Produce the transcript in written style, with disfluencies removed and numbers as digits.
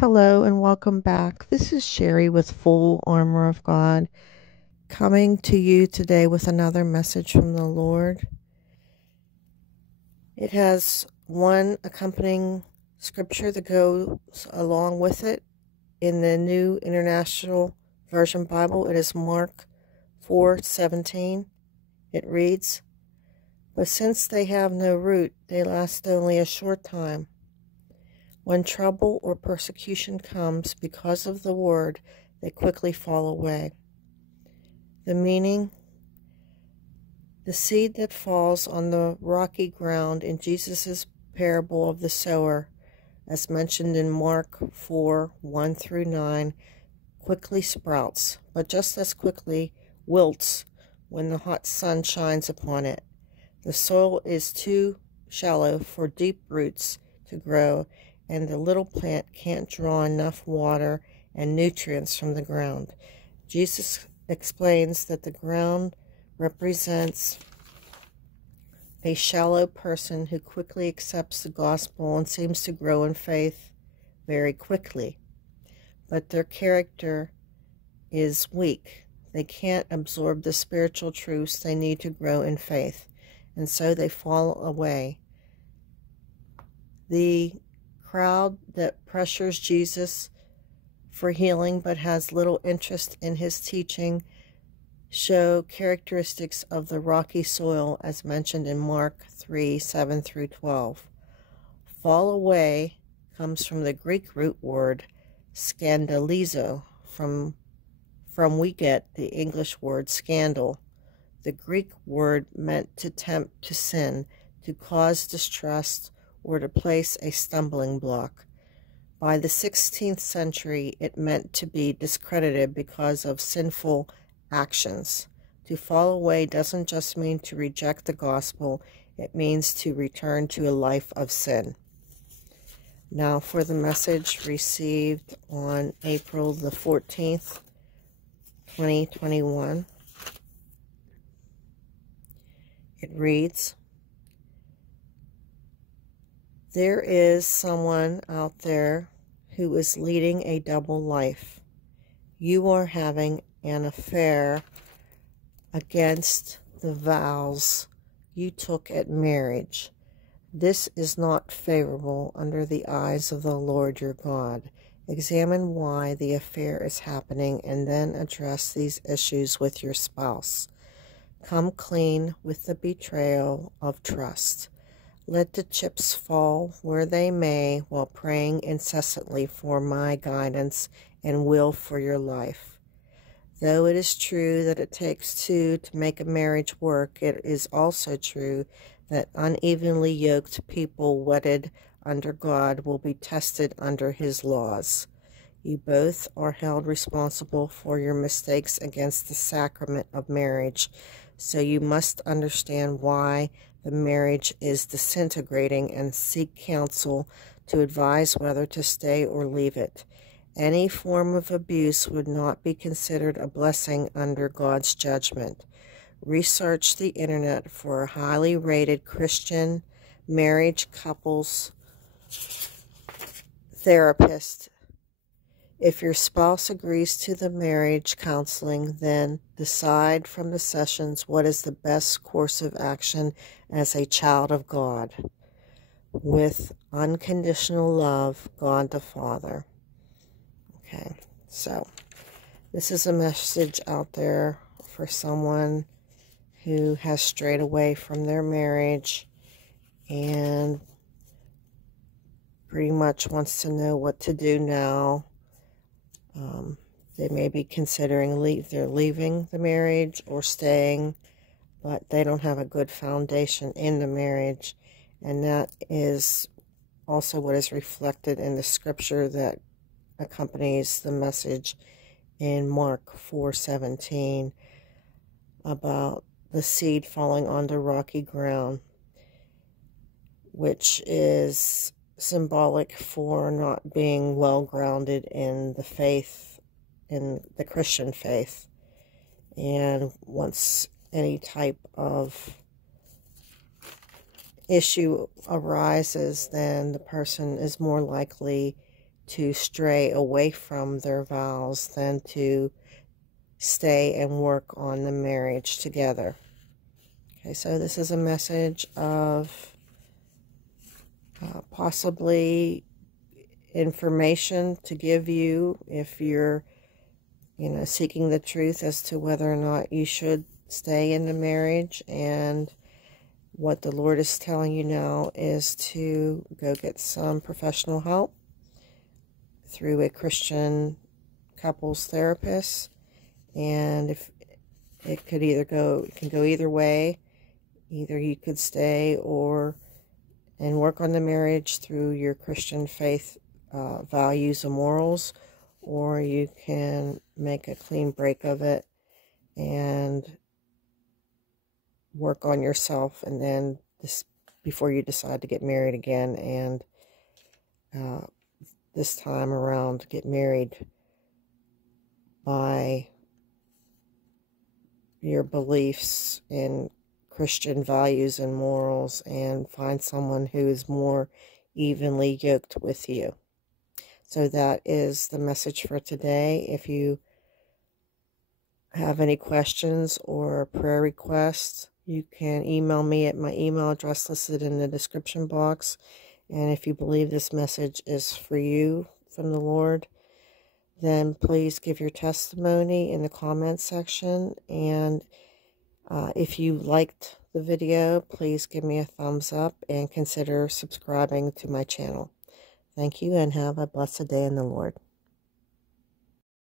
Hello and welcome back. This is Sherry with Full Armor of God, coming to you today with another message from the Lord. It has one accompanying scripture that goes along with it. In the New International Version Bible, it is Mark 4:17. It reads, "But since they have no root, they last only a short time. When trouble or persecution comes because of the word, they quickly fall away." The meaning: the seed that falls on the rocky ground in Jesus' parable of the sower, as mentioned in Mark 4:1-9, quickly sprouts, but just as quickly wilts when the hot sun shines upon it. The soil is too shallow for deep roots to grow, and the little plant can't draw enough water and nutrients from the ground. Jesus explains that the ground represents a shallow person who quickly accepts the gospel and seems to grow in faith very quickly, but their character is weak. They can't absorb the spiritual truths they need to grow in faith, and so they fall away. The crowd that pressures Jesus for healing but has little interest in his teaching show characteristics of the rocky soil as mentioned in Mark 3:7-12. Fall away comes from the Greek root word scandalizo, from we get the English word scandal. The Greek word meant to tempt to sin, to cause distrust, or to place a stumbling block. By the 16th century, it meant to be discredited because of sinful actions. To fall away doesn't just mean to reject the gospel, it means to return to a life of sin. Now for the message received on April the 14th, 2021. It reads, "There is someone out there who is leading a double life. You are having an affair against the vows you took at marriage. This is not favorable under the eyes of the Lord your God. Examine why the affair is happening and then address these issues with your spouse. Come clean with the betrayal of trust. Let the chips fall where they may while praying incessantly for my guidance and will for your life. Though it is true that it takes two to make a marriage work, it is also true that unevenly yoked people wedded under God will be tested under his laws. You both are held responsible for your mistakes against the sacrament of marriage, so you must understand why the marriage is disintegrating and seek counsel to advise whether to stay or leave it. Any form of abuse would not be considered a blessing under God's judgment. Research the internet for a highly rated Christian marriage couples therapist. If your spouse agrees to the marriage counseling, then decide from the sessions what is the best course of action as a child of God. With unconditional love, God the Father." Okay, so this is a message out there for someone who has strayed away from their marriage and pretty much wants to know what to do now. They may be considering leaving the marriage or staying, but they don't have a good foundation in the marriage, and that is also what is reflected in the scripture that accompanies the message in Mark 4:17 about the seed falling onto rocky ground, which is symbolic for not being well grounded in the faith, in the Christian faith. And once any type of issue arises, then the person is more likely to stray away from their vows than to stay and work on the marriage together. Okay, so this is a message of possibly information to give you if you're, seeking the truth as to whether or not you should stay in the marriage. And what the Lord is telling you now is to go get some professional help through a Christian couples therapist. And if it could it can go either way. Either you could stay and work on the marriage through your Christian faith values and morals, or you can make a clean break of it and work on yourself, and then before you decide to get married again, and this time around get married by your beliefs in Christian values and morals, and find someone who is more evenly yoked with you. So that is the message for today. If you have any questions or prayer requests, you can email me at my email address listed in the description box. And if you believe this message is for you from the Lord, then please give your testimony in the comments section. And if you liked the video, please give me a thumbs up and consider subscribing to my channel. Thank you, and have a blessed day in the Lord.